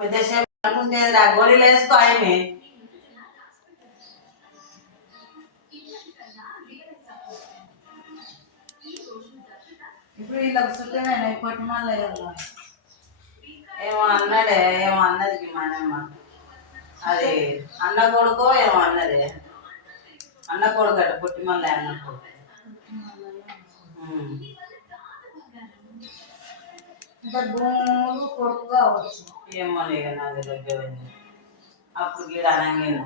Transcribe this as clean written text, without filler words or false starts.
పెద్దసేపు అనుకుంటే గోళీలు వేసుకో ఆయన్ని. ఇప్పుడు వీళ్ళకి సుఖమేనా ఇప్పటి మళ్ళీ ఏమో అన్నాడే, ఏమో అన్నది మనమ్మ. అది అన్న కొడుకో ఏమో అన్నది. అన్న కొడుకు అట పుట్టి మళ్ళీ అన్న కొడుకు. కొడుకు కావచ్చు ఏమో నాకు దగ్గర అప్పుడు గీడ అనగా